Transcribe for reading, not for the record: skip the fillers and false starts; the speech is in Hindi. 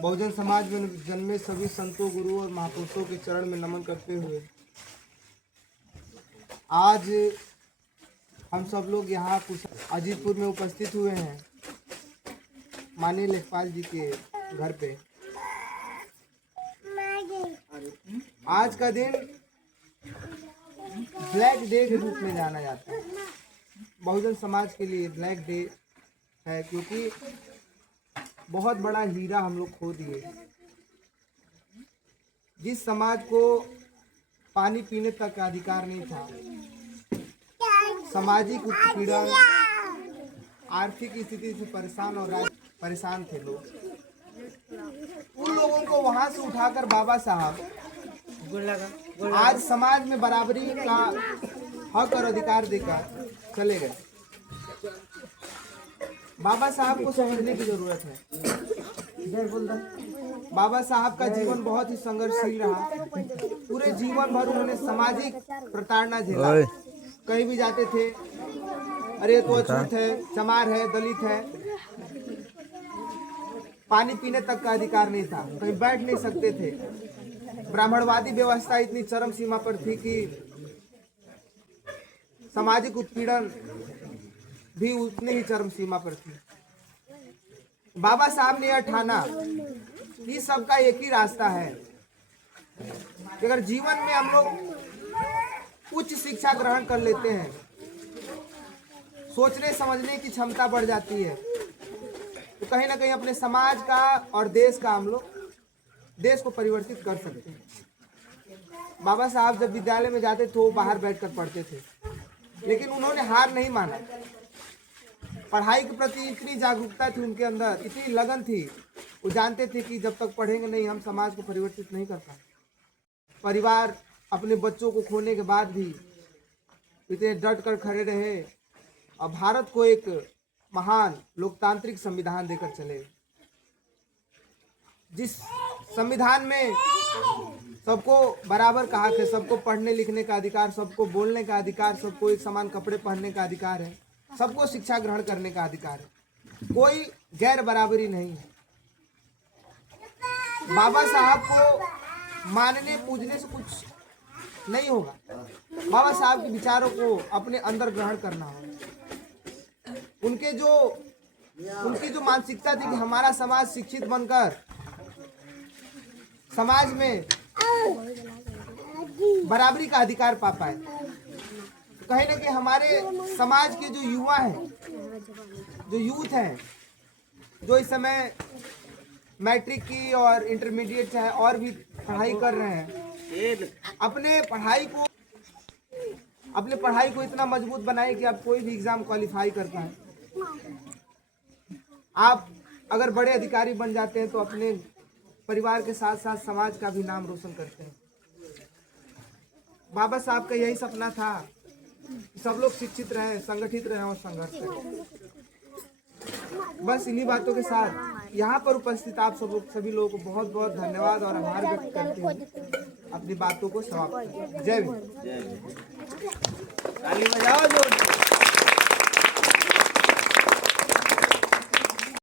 बहुजन समाज में जन्मे सभी संतों, गुरुओं और महापुरुषों के चरण में नमन करते हुए आज हम सब लोग यहाँ अजीतपुर में उपस्थित हुए हैं माननीय लेखपाल जी के घर पे। आज का दिन ब्लैक डे के रूप में जाना जाता है। बहुजन समाज के लिए ब्लैक डे है क्योंकि बहुत बड़ा हीरा हम लोग खो दिए। जिस समाज को पानी पीने तक का अधिकार नहीं था, सामाजिक उत्पीड़न, आर्थिक स्थिति से परेशान थे लोग, उन लोगों को वहां से उठाकर बाबा साहब आज समाज में बराबरी का हक और अधिकार देकर चले गए। बाबा साहब को समझने की जरूरत है। बाबा साहब का जीवन बहुत ही संघर्षशील रहा। पूरे जीवन भर उन्होंने सामाजिक प्रताड़ना झेला। कहीं भी जाते थे, अरे तो अछूत है, चमार है, दलित है, पानी पीने तक का अधिकार नहीं था, कहीं बैठ नहीं सकते थे। ब्राह्मणवादी व्यवस्था इतनी चरम सीमा पर थी कि सामाजिक उत्पीड़न भी उतनी ही चरम सीमा पर थी। बाबा साहब ने यह ठाना कि सबका एक ही रास्ता है कि अगर जीवन में हम लोग उच्च शिक्षा ग्रहण कर लेते हैं, सोचने समझने की क्षमता बढ़ जाती है, तो कहीं ना कहीं अपने समाज का और देश का हम लोग देश को परिवर्तित कर सकते हैं। बाबा साहब जब विद्यालय में जाते थे वो बाहर बैठकर पढ़ते थे, लेकिन उन्होंने हार नहीं माना। पढ़ाई के प्रति इतनी जागरूकता थी उनके अंदर, इतनी लगन थी, वो जानते थे कि जब तक पढ़ेंगे नहीं हम समाज को परिवर्तित नहीं कर पाएंगे। परिवार अपने बच्चों को खोने के बाद भी इतने डट कर खड़े रहे और भारत को एक महान लोकतांत्रिक संविधान देकर चले, जिस संविधान में सबको बराबर कहा है, सबको पढ़ने लिखने का अधिकार, सबको बोलने का अधिकार, सबको एक समान कपड़े पहनने का अधिकार है, सबको शिक्षा ग्रहण करने का अधिकार है, कोई गैर बराबरी नहीं है। बाबा साहब को मानने पूजने से कुछ नहीं होगा, बाबा साहब के विचारों को अपने अंदर ग्रहण करना होगा। उनकी जो मानसिकता थी कि हमारा समाज शिक्षित बनकर समाज में बराबरी का अधिकार पा पाए, कहीं ना कहीं हमारे समाज के जो युवा हैं, जो यूथ हैं, जो इस समय मैट्रिक की और इंटरमीडिएट चाहे और भी पढ़ाई कर रहे हैं, अपने पढ़ाई को इतना मजबूत बनाए कि आप कोई भी एग्जाम क्वालिफाई कर पाए। आप अगर बड़े अधिकारी बन जाते हैं तो अपने परिवार के साथ साथ समाज का भी नाम रोशन करते हैं। बाबा साहब का यही सपना था कि सब लोग शिक्षित रहें, संगठित रहें और संघर्ष करें। बस इन्हीं बातों के साथ यहाँ पर उपस्थित आप सभी लोगों को बहुत बहुत धन्यवाद और आभार व्यक्त करते हुए अपनी बातों को समाप्त करते हैं। जय हिंद। ताली बजाओ जोर।